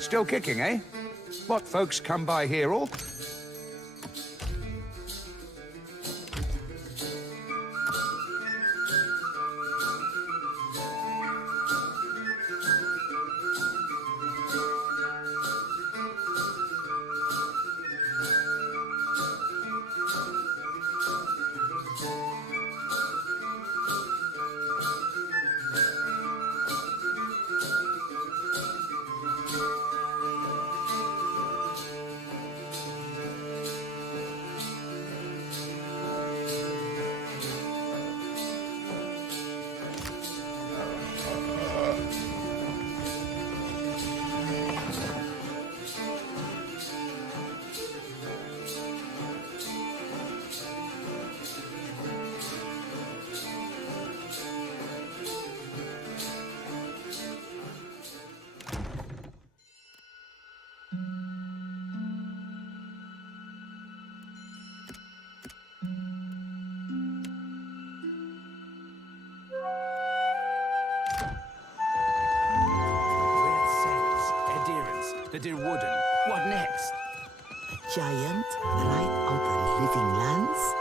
Still kicking, eh? What folks come by here all? The dear Wooden. What next? A giant right of the living lands?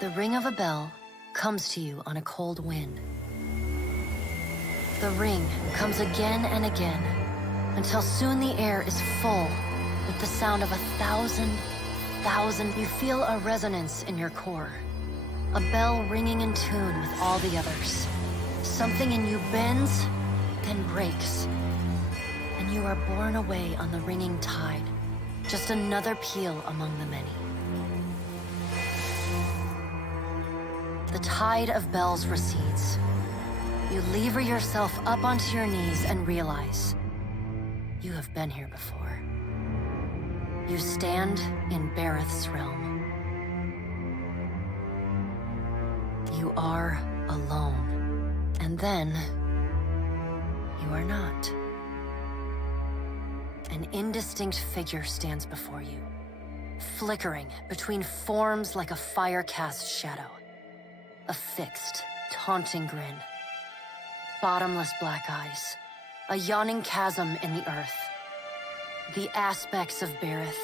The ring of a bell comes to you on a cold wind. The ring comes again and again, until soon the air is full with the sound of 1,000. You feel a resonance in your core, a bell ringing in tune with all the others. Something in you bends, then breaks, and you are borne away on the ringing tide, just another peal among the many. The tide of bells recedes. You lever yourself up onto your knees and realize you have been here before. You stand in Bareth's realm. You are alone. And then you are not. An indistinct figure stands before you, flickering between forms like a fire-cast shadow. A fixed, taunting grin. Bottomless black eyes. A yawning chasm in the earth. The aspects of Bareth,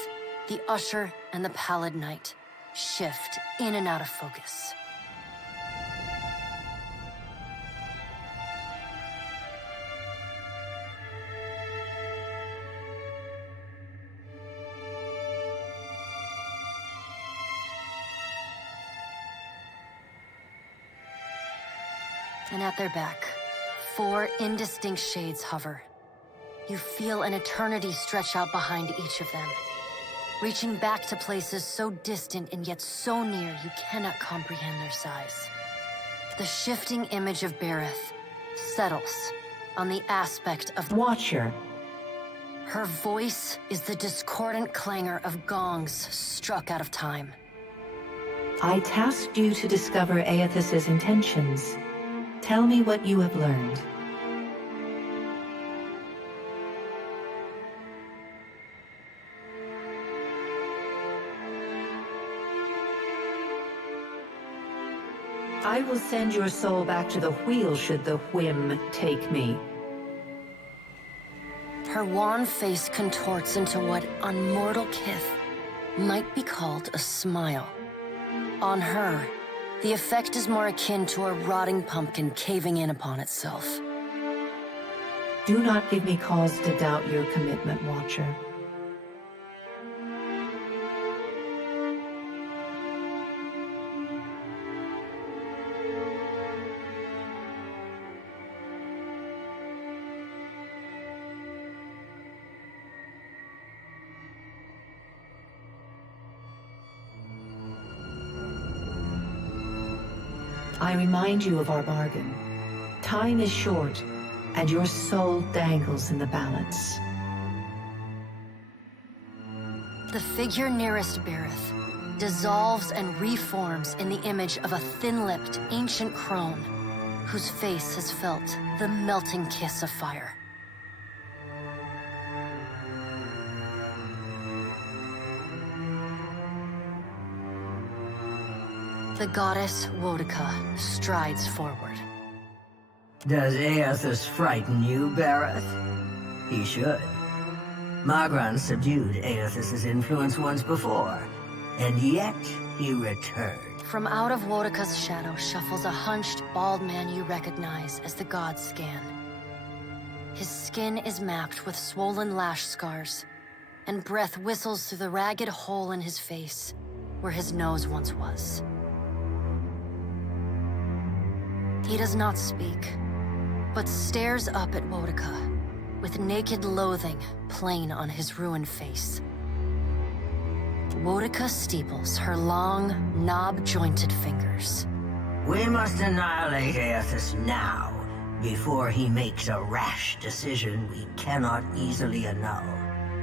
the Usher and the Pallid Knight, shift in and out of focus. And at their back, 4 indistinct shades hover. You feel an eternity stretch out behind each of them, reaching back to places so distant and yet so near you cannot comprehend their size. The shifting image of Bereth settles on the aspect of Watcher. Her voice is the discordant clangor of gongs struck out of time. I tasked you to discover Aethys's intentions. Tell me what you have learned. I will send your soul back to the wheel should the whim take me. Her wan face contorts into what on mortal kith might be called a smile. On her, the effect is more akin to a rotting pumpkin caving in upon itself. Do not give me cause to doubt your commitment, Watcher. I remind you of our bargain. Time is short, and your soul dangles in the balance. The figure nearest Bereth dissolves and reforms in the image of a thin-lipped, ancient crone whose face has felt the melting kiss of fire. The goddess Wodika strides forward. Does Aethys frighten you, Bereth? He should. Magran subdued Aethys's influence once before, and yet he returned. From out of Wodika's shadow shuffles a hunched, bald man you recognize as the god Scan. His skin is mapped with swollen lash scars, and breath whistles through the ragged hole in his face where his nose once was. He does not speak, but stares up at Wodika, with naked loathing plain on his ruined face. Wodika steeples her long, knob-jointed fingers. We must annihilate Aethys now, before he makes a rash decision we cannot easily annul.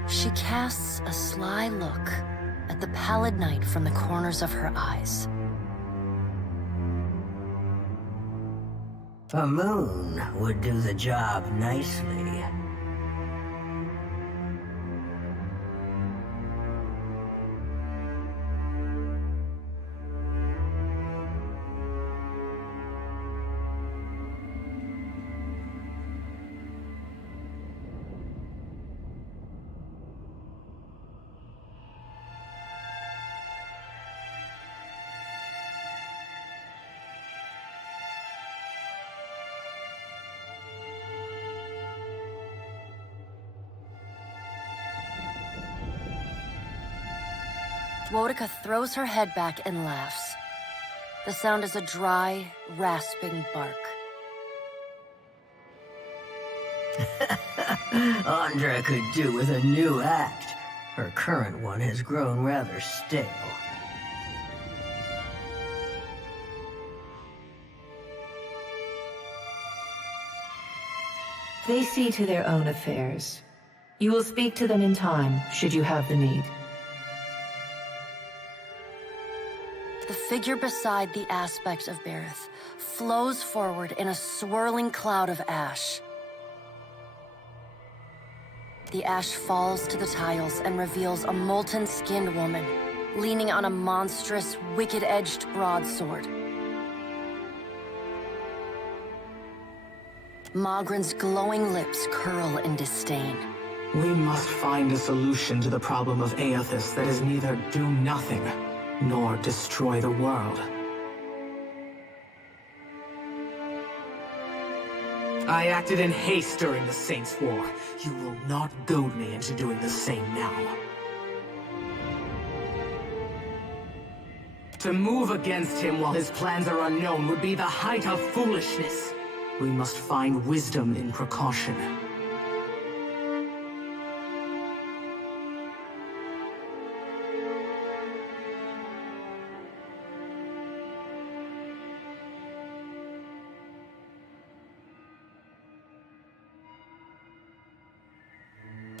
She casts a sly look at the pallid night from the corners of her eyes. A moon would do the job nicely. Wodika throws her head back and laughs. The sound is a dry, rasping bark. Andra could do with a new act. Her current one has grown rather stale. They see to their own affairs. You will speak to them in time, should you have the need. The figure beside the aspect of Bereth flows forward in a swirling cloud of ash. The ash falls to the tiles and reveals a molten-skinned woman leaning on a monstrous, wicked-edged broadsword. Magran's glowing lips curl in disdain. We must find a solution to the problem of Aethys that is neither do nothing, nor destroy the world. I acted in haste during the Saints' War. You will not goad me into doing the same now. To move against him while his plans are unknown would be the height of foolishness. We must find wisdom in precaution.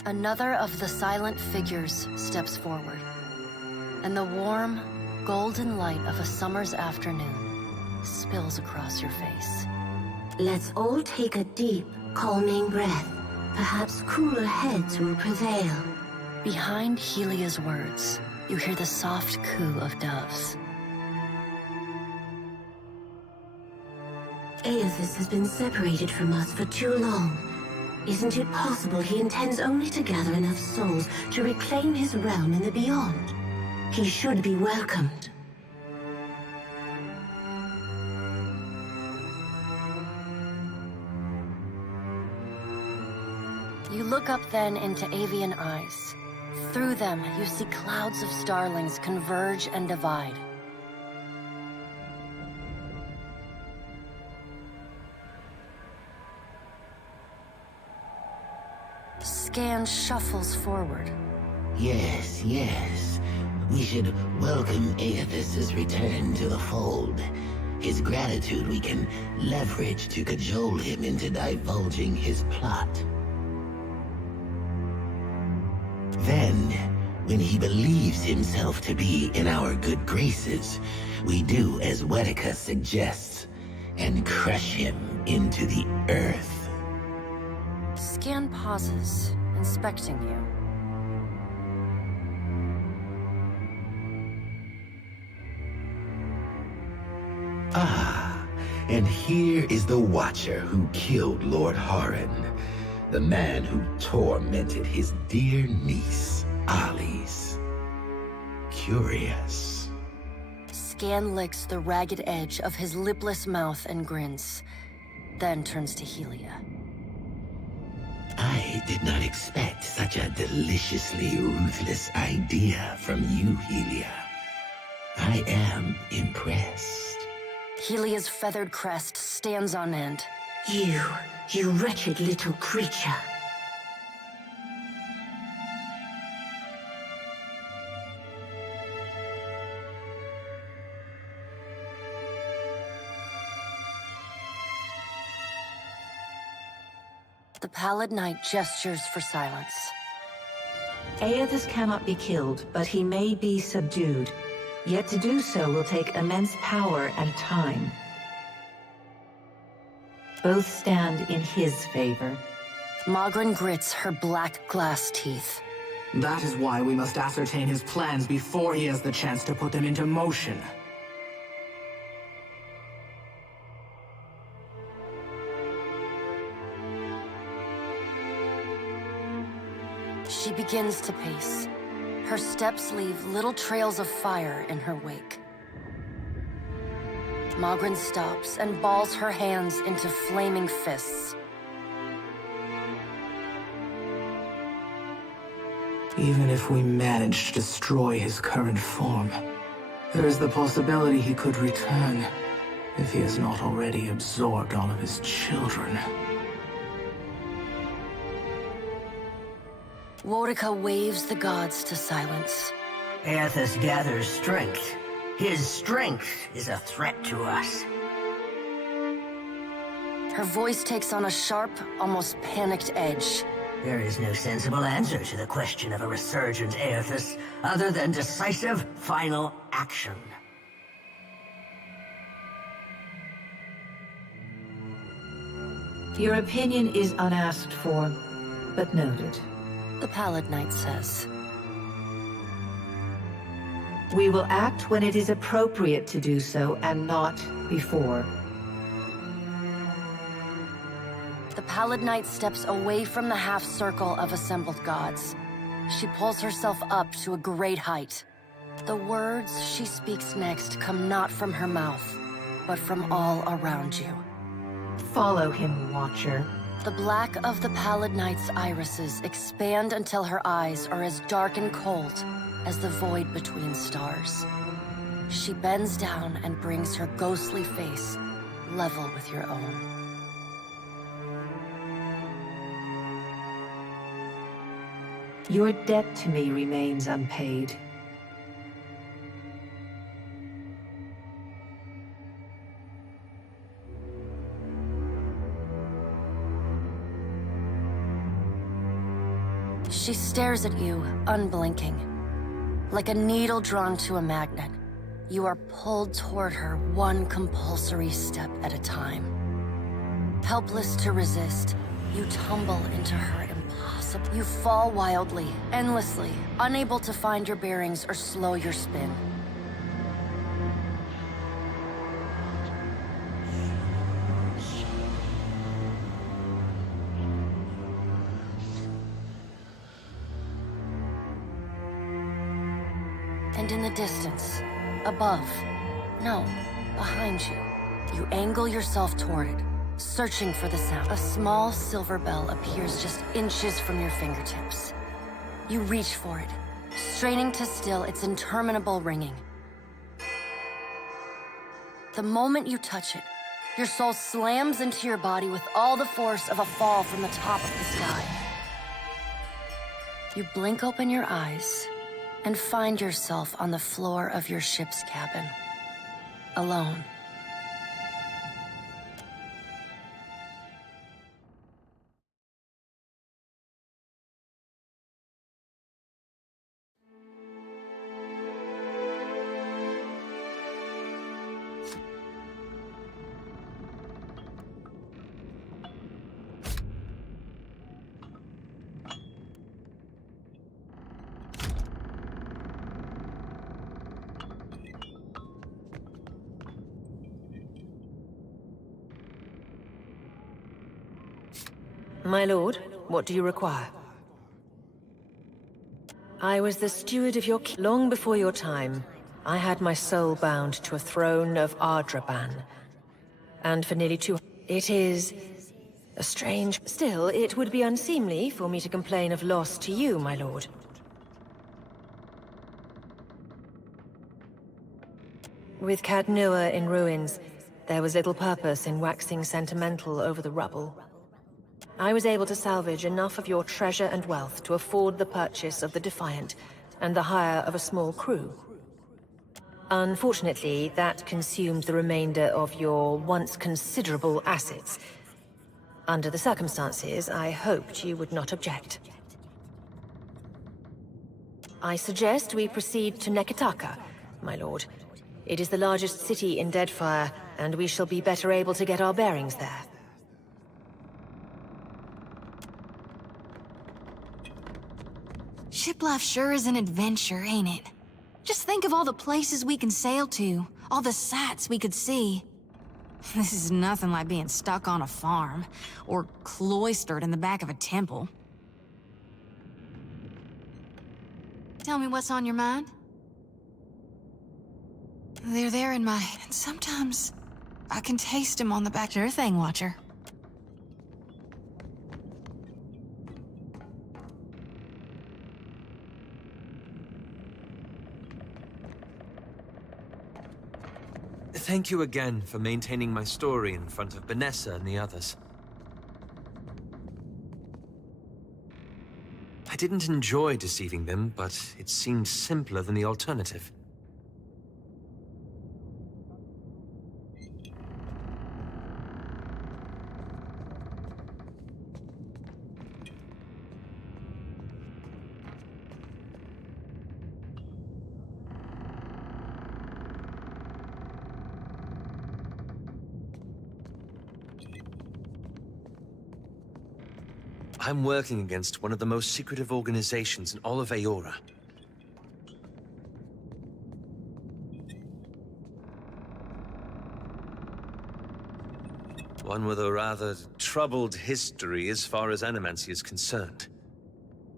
Another of the silent figures steps forward, and the warm, golden light of a summer's afternoon spills across your face. Let's all take a deep, calming breath. Perhaps cooler heads will prevail. Behind Helia's words, you hear the soft coo of doves. Aethys has been separated from us for too long. Isn't it possible he intends only to gather enough souls to reclaim his realm in the beyond? He should be welcomed. You look up then into avian eyes. Through them, you see clouds of starlings converge and divide. Scan shuffles forward. Yes, yes. We should welcome Aethys' return to the fold. His gratitude we can leverage to cajole him into divulging his plot. Then, when he believes himself to be in our good graces, we do as Wetica suggests, and crush him into the earth. Scan pauses, inspecting you. Ah, and here is the Watcher who killed Lord Harren, the man who tormented his dear niece, Alice. Curious. Scan licks the ragged edge of his lipless mouth and grins, then turns to Helia. I did not expect such a deliciously ruthless idea from you, Helia. I am impressed. Helia's feathered crest stands on end. You wretched little creature. The Pallid Knight gestures for silence. Aethys cannot be killed, but he may be subdued. Yet to do so will take immense power and time. Both stand in his favor. Magrin grits her black glass teeth. That is why we must ascertain his plans before he has the chance to put them into motion. She begins to pace. Her steps leave little trails of fire in her wake. Magrin stops and balls her hands into flaming fists. Even if we manage to destroy his current form, there is the possibility he could return, if he has not already absorbed all of his children. Woedica waves the gods to silence. Aethys gathers strength. His strength is a threat to us. Her voice takes on a sharp, almost panicked edge. There is no sensible answer to the question of a resurgent Aethys other than decisive, final action. Your opinion is unasked for, but noted. The Pallid Knight says. We will act when it is appropriate to do so, and not before. The Pallid Knight steps away from the half-circle of assembled gods. She pulls herself up to a great height. The words she speaks next come not from her mouth, but from all around you. Follow him, Watcher. The black of the Pallid Knight's irises expand until her eyes are as dark and cold as the void between stars. She bends down and brings her ghostly face level with your own. Your debt to me remains unpaid. She stares at you, unblinking. Like a needle drawn to a magnet, you are pulled toward her one compulsory step at a time. Helpless to resist, you tumble into her impossible. You fall wildly, endlessly, unable to find your bearings or slow your spin. And in the distance, above, no, behind you, you angle yourself toward it, searching for the sound. A small silver bell appears just inches from your fingertips. You reach for it, straining to still its interminable ringing. The moment you touch it, your soul slams into your body with all the force of a fall from the top of the sky. You blink open your eyes and find yourself on the floor of your ship's cabin, alone. My lord, what do you require? I was the steward of your long before your time. I had my soul bound to a throne of Ardraban. And for nearly it is a strange... Still, it would be unseemly for me to complain of loss to you, my lord. With Cadnua in ruins, there was little purpose in waxing sentimental over the rubble. I was able to salvage enough of your treasure and wealth to afford the purchase of the Defiant and the hire of a small crew. Unfortunately, that consumed the remainder of your once considerable assets. Under the circumstances, I hoped you would not object. I suggest we proceed to Neketaka, my lord. It is the largest city in Deadfire, and we shall be better able to get our bearings there. Ship life sure is an adventure, ain't it? Just think of all the places we can sail to, all the sights we could see. This is nothing like being stuck on a farm, or cloistered in the back of a temple. Tell me what's on your mind? They're there in my... and sometimes I can taste them on the back. Sure thing, Watcher. Thank you again for maintaining my story in front of Vanessa and the others. I didn't enjoy deceiving them, but it seemed simpler than the alternative. I'm working against one of the most secretive organizations in all of Aora. One with a rather troubled history as far as animancy is concerned.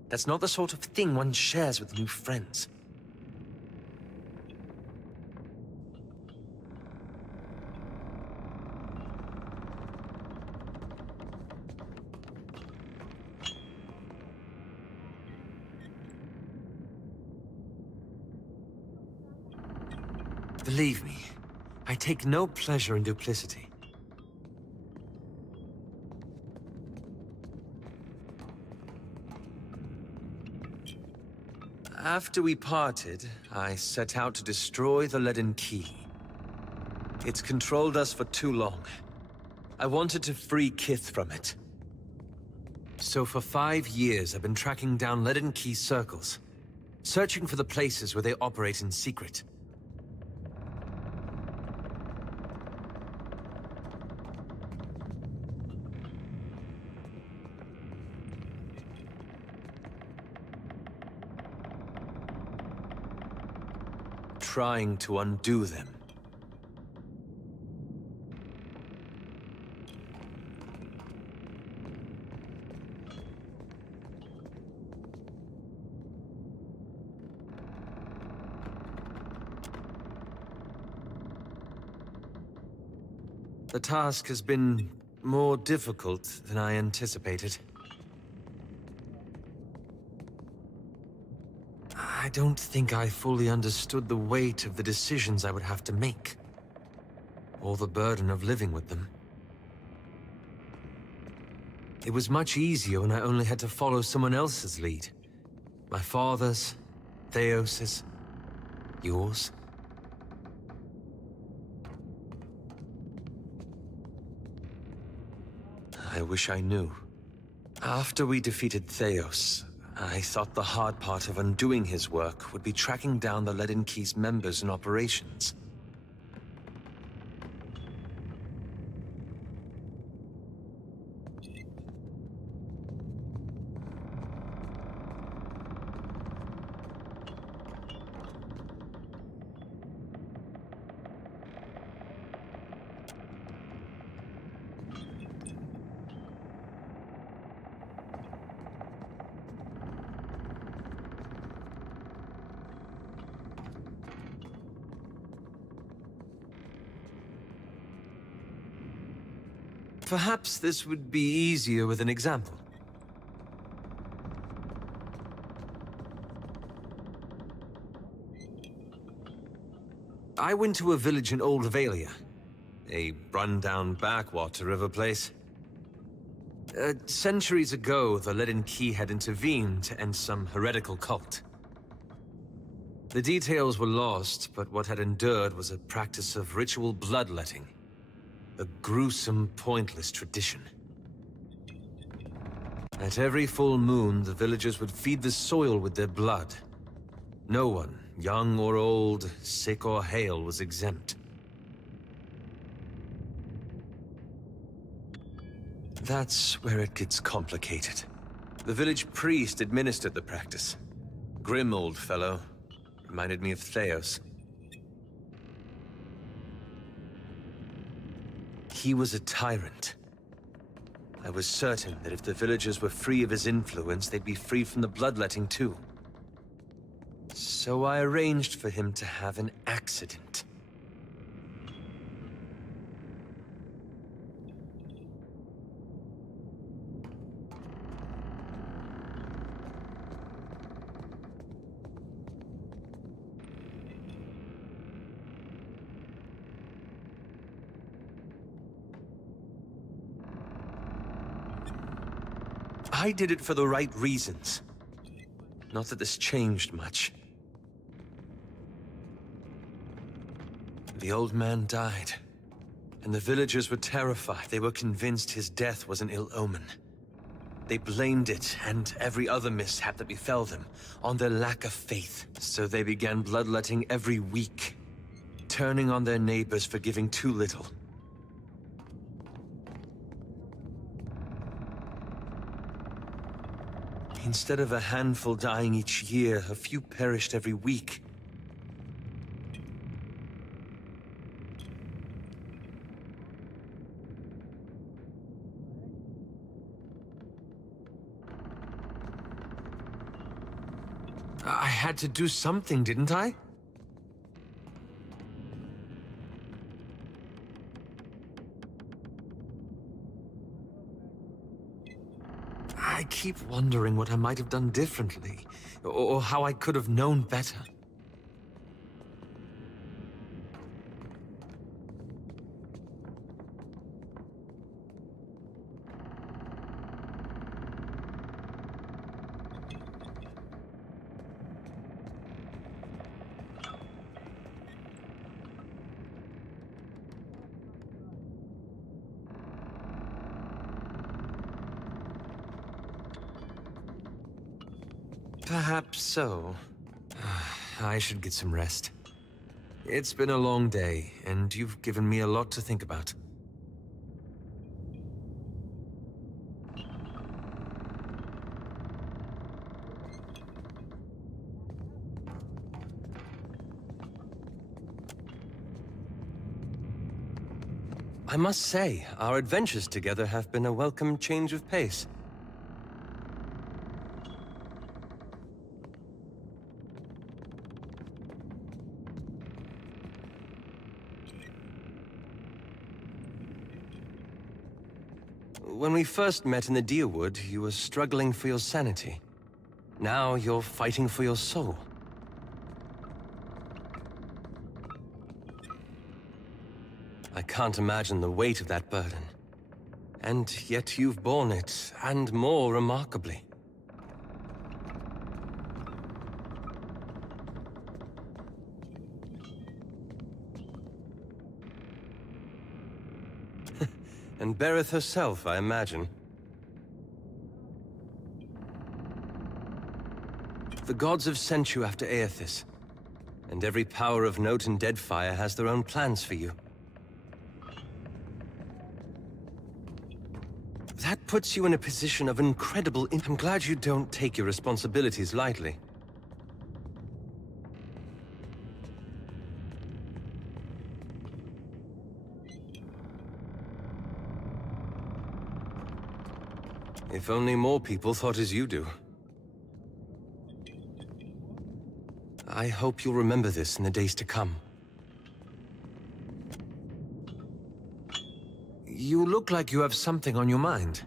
That's not the sort of thing one shares with new friends. Believe me, I take no pleasure in duplicity. After we parted, I set out to destroy the Leaden Key. It's controlled us for too long. I wanted to free Kith from it. So for 5 years, I've been tracking down Leaden Key circles, searching for the places where they operate in secret. Trying to undo them. The task has been more difficult than I anticipated. I don't think I fully understood the weight of the decisions I would have to make, or the burden of living with them. It was much easier when I only had to follow someone else's lead. My father's, Theos's, yours. I wish I knew. After we defeated Theos, I thought the hard part of undoing his work would be tracking down the Leaden Key's members and operations. Perhaps this would be easier with an example. I went to a village in Old Valia, a run-down backwater of a place. Centuries ago, the Leaden Key had intervened to end some heretical cult. The details were lost, but what had endured was a practice of ritual bloodletting. A gruesome, pointless tradition. At every full moon, the villagers would feed the soil with their blood. No one, young or old, sick or hale, was exempt. That's where it gets complicated. The village priest administered the practice. Grim old fellow. Reminded me of Theos. He was a tyrant. I was certain that if the villagers were free of his influence, they'd be free from the bloodletting too. So I arranged for him to have an accident. I did it for the right reasons. Not that this changed much. The old man died, and the villagers were terrified. They were convinced his death was an ill omen. They blamed it, and every other mishap that befell them, on their lack of faith. So they began bloodletting every week, turning on their neighbors for giving too little. Instead of a handful dying each year, a few perished every week. I had to do something, didn't I? I keep wondering what I might have done differently, or how I could have known better. Perhaps so. I should get some rest. It's been a long day, and you've given me a lot to think about. I must say, our adventures together have been a welcome change of pace. When we first met in the Deerwood, you were struggling for your sanity. Now you're fighting for your soul. I can't imagine the weight of that burden. And yet you've borne it, and more remarkably. And Berith herself, I imagine. The gods have sent you after Aethys, and every power of note in Deadfire has their own plans for you. That puts you in a position of incredible... I'm glad you don't take your responsibilities lightly. If only more people thought as you do. I hope you'll remember this in the days to come. You look like you have something on your mind.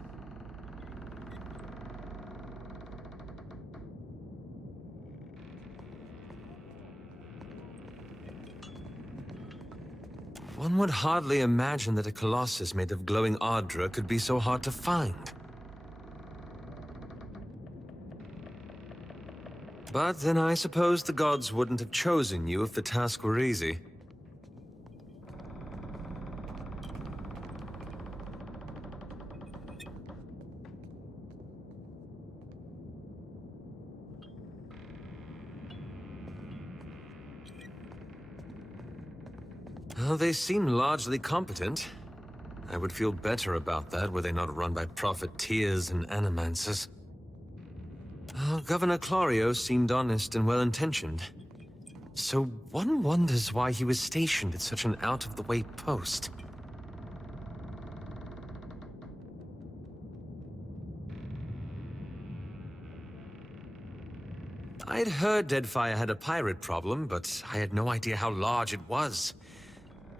One would hardly imagine that a colossus made of glowing Ardra could be so hard to find. But then I suppose the gods wouldn't have chosen you if the task were easy. Well, they seem largely competent. I would feel better about that were they not run by profiteers and animancers. Governor Clario seemed honest and well-intentioned. So one wonders why he was stationed at such an out-of-the-way post. I'd heard Deadfire had a pirate problem, but I had no idea how large it was.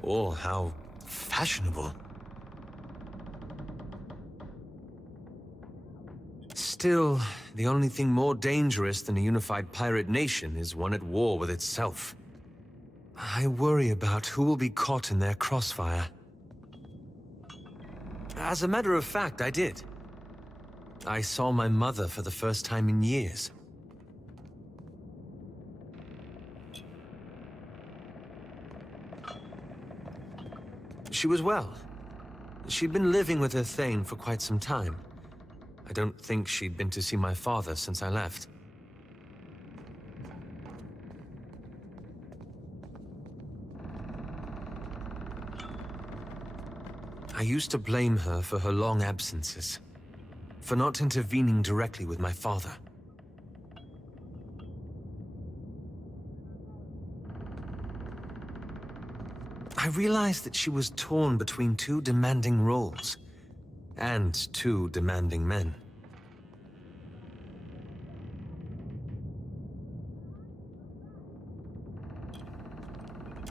Or how fashionable. Still, the only thing more dangerous than a unified pirate nation is one at war with itself. I worry about who will be caught in their crossfire. As a matter of fact, I did. I saw my mother for the first time in years. She was well. She'd been living with her Thane for quite some time. I don't think she'd been to see my father since I left. I used to blame her for her long absences, for not intervening directly with my father. I realized that she was torn between two demanding roles, and two demanding men.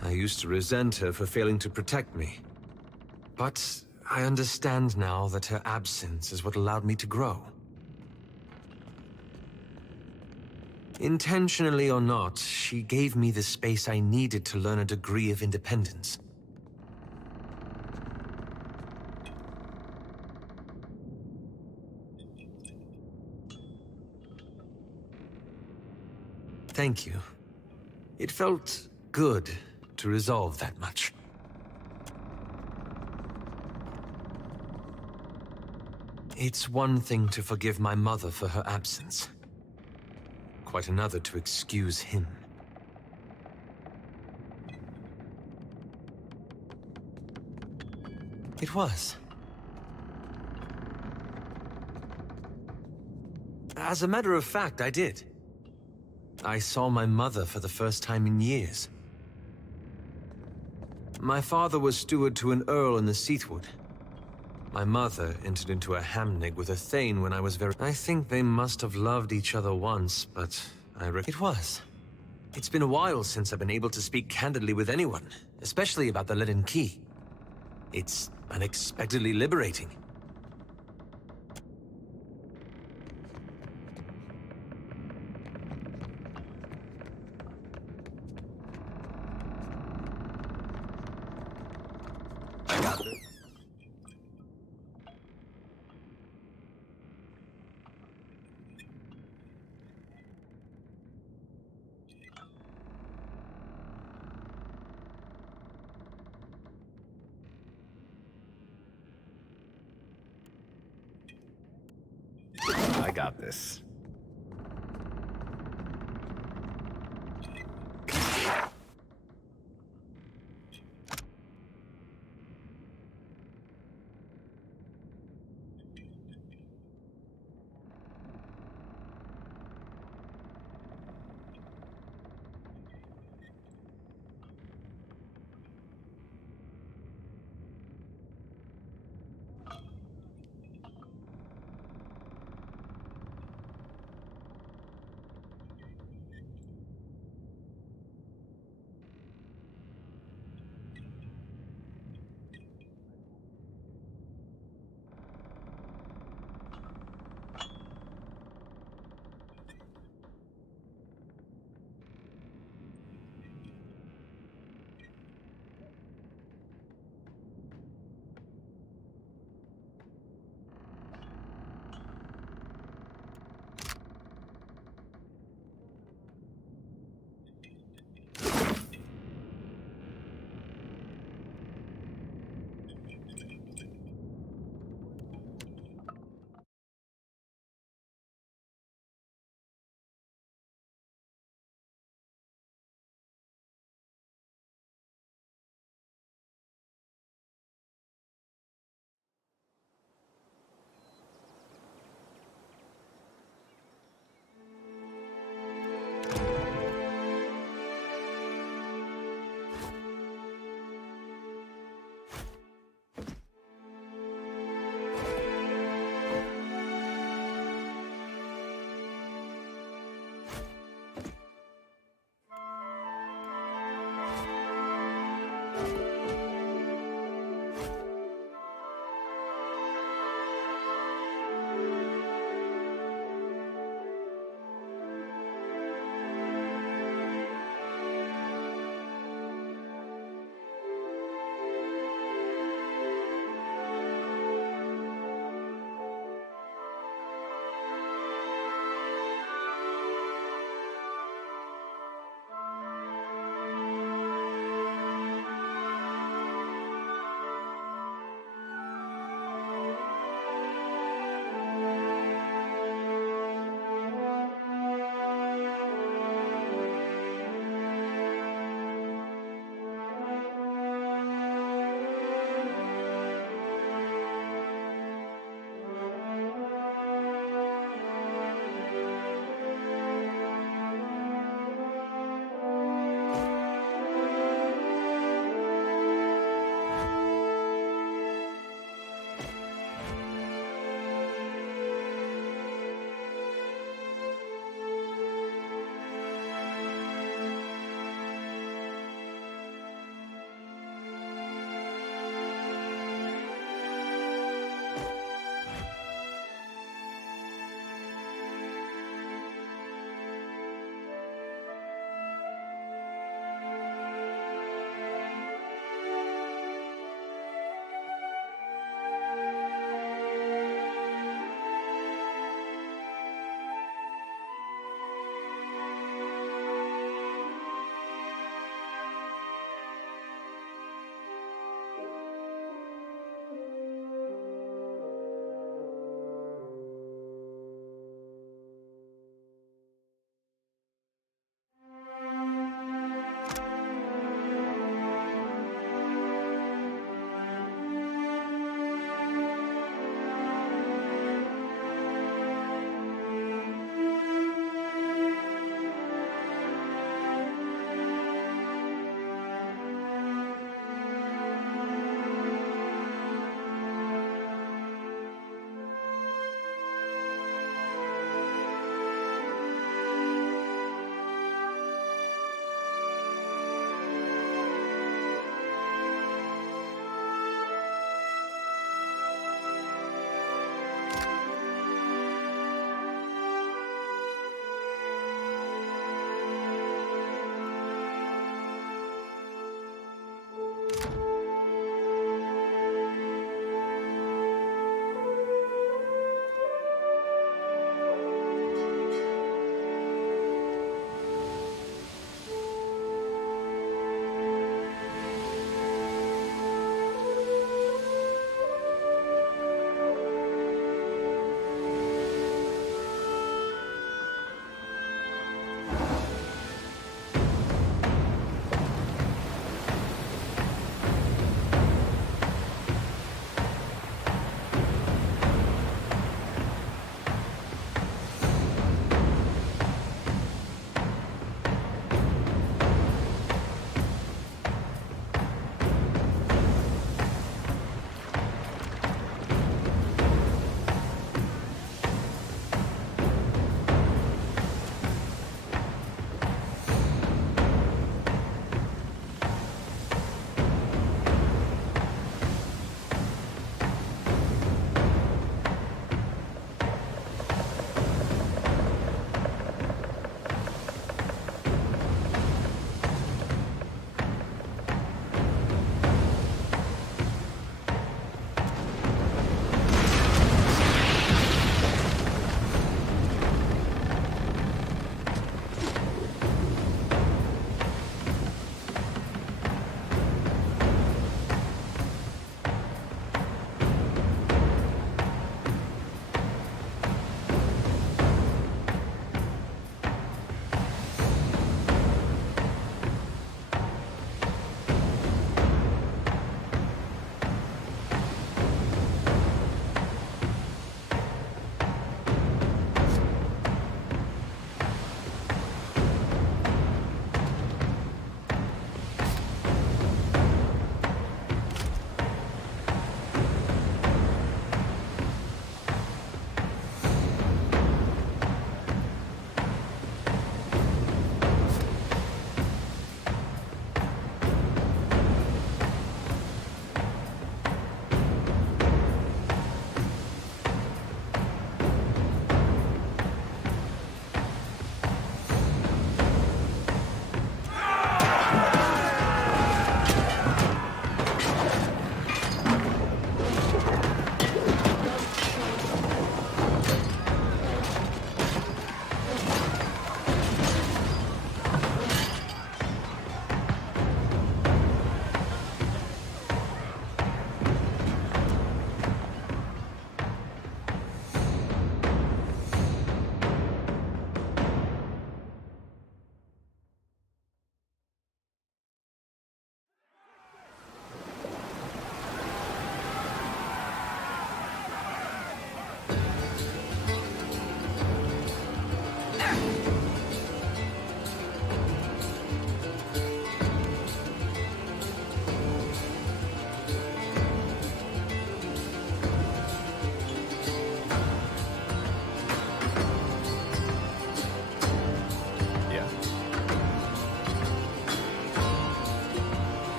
I used to resent her for failing to protect me, but I understand now that her absence is what allowed me to grow. Intentionally or not, she gave me the space I needed to learn a degree of independence. Thank you. It felt good to resolve that much. It's one thing to forgive my mother for her absence. quite another to excuse him. It was. As a matter of fact, I did. I saw my mother for the first time in years. My father was steward to an earl in the Seathwood. My mother entered into a hamnig with a thane when I was I think they must have loved each other once, but It was. It's been a while since I've been able to speak candidly with anyone, especially about the Leaden Key. It's unexpectedly liberating. I got this. I got this.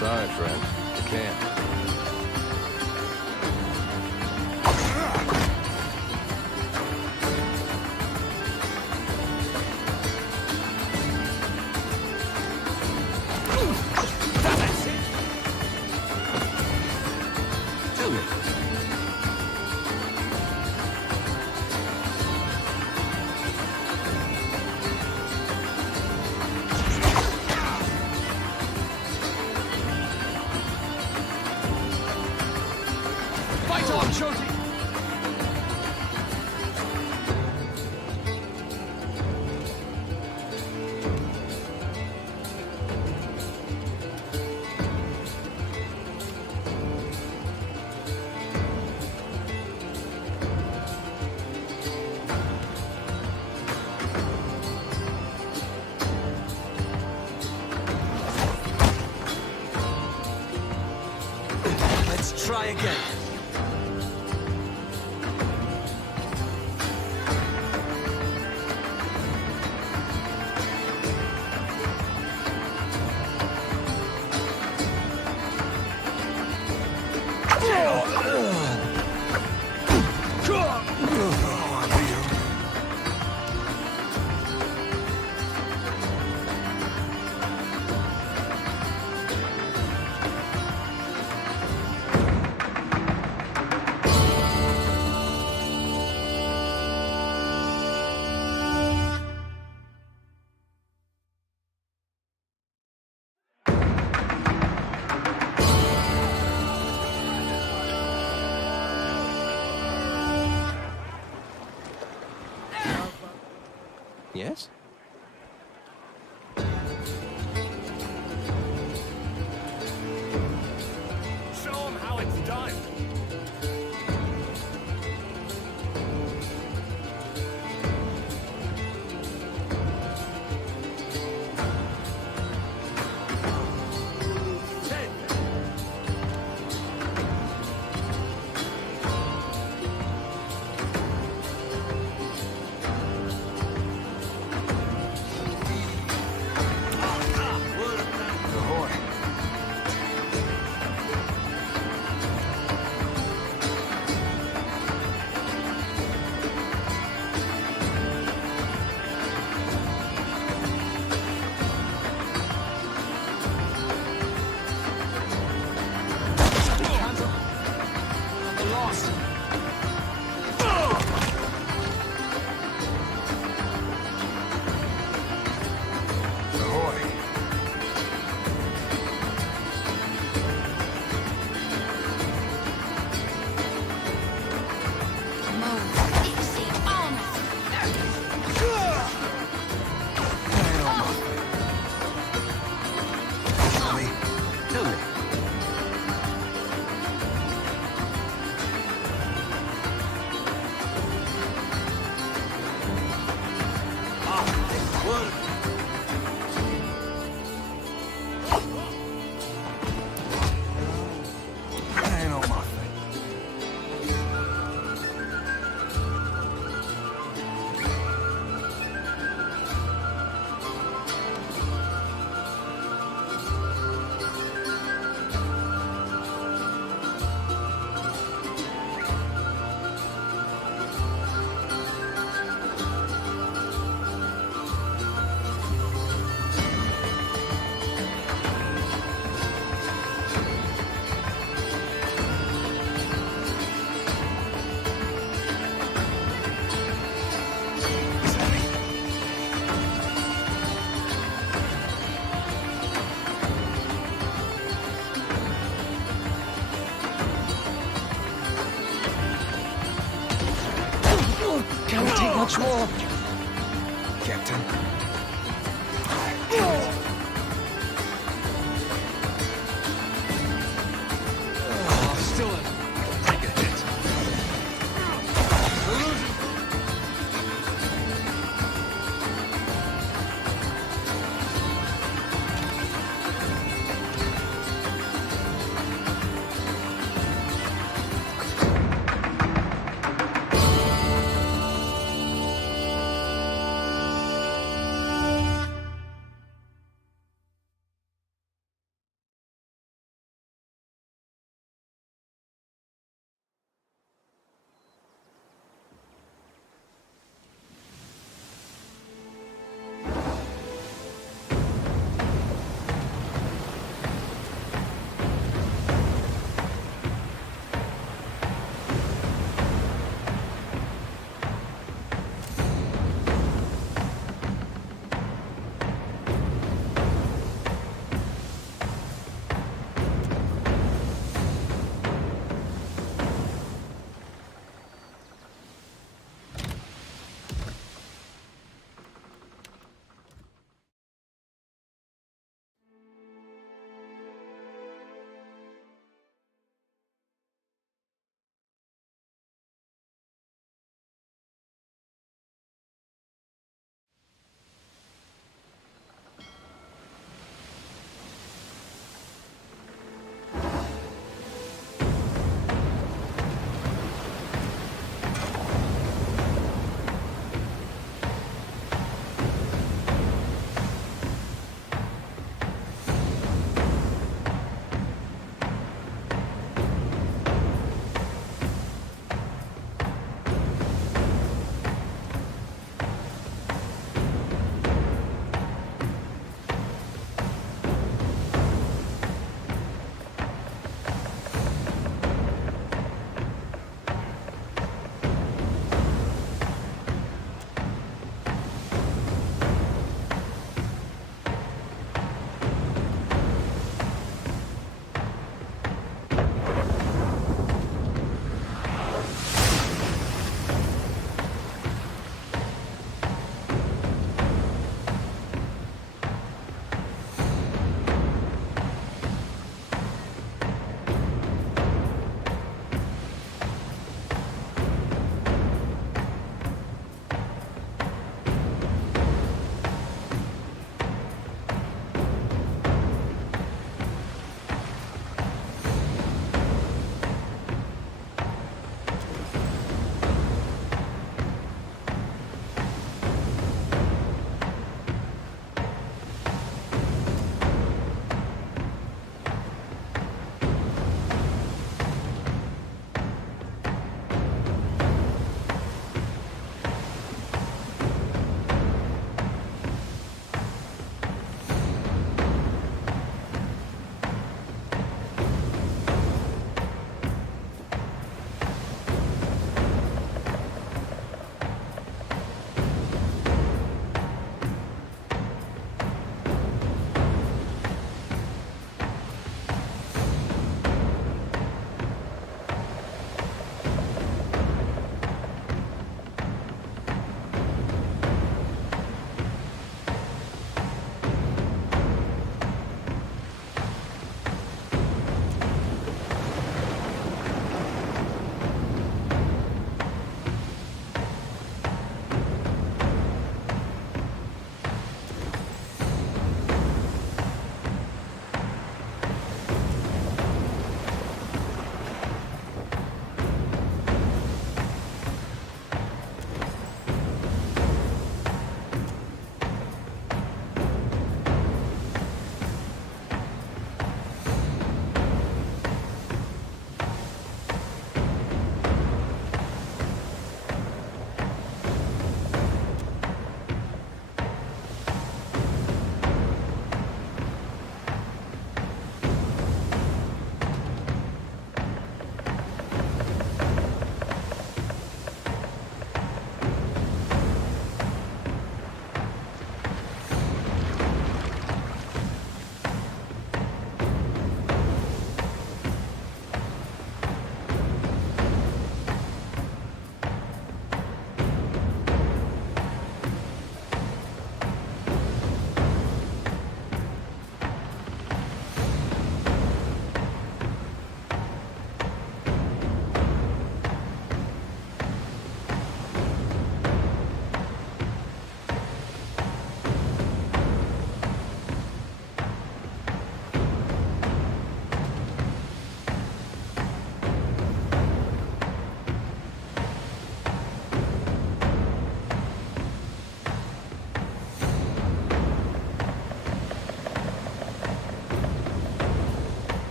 Sorry, friend. I can't. Tell me. Fight on, Shorty! Let's try again. Yes? Show them how it's done! Can't take much more.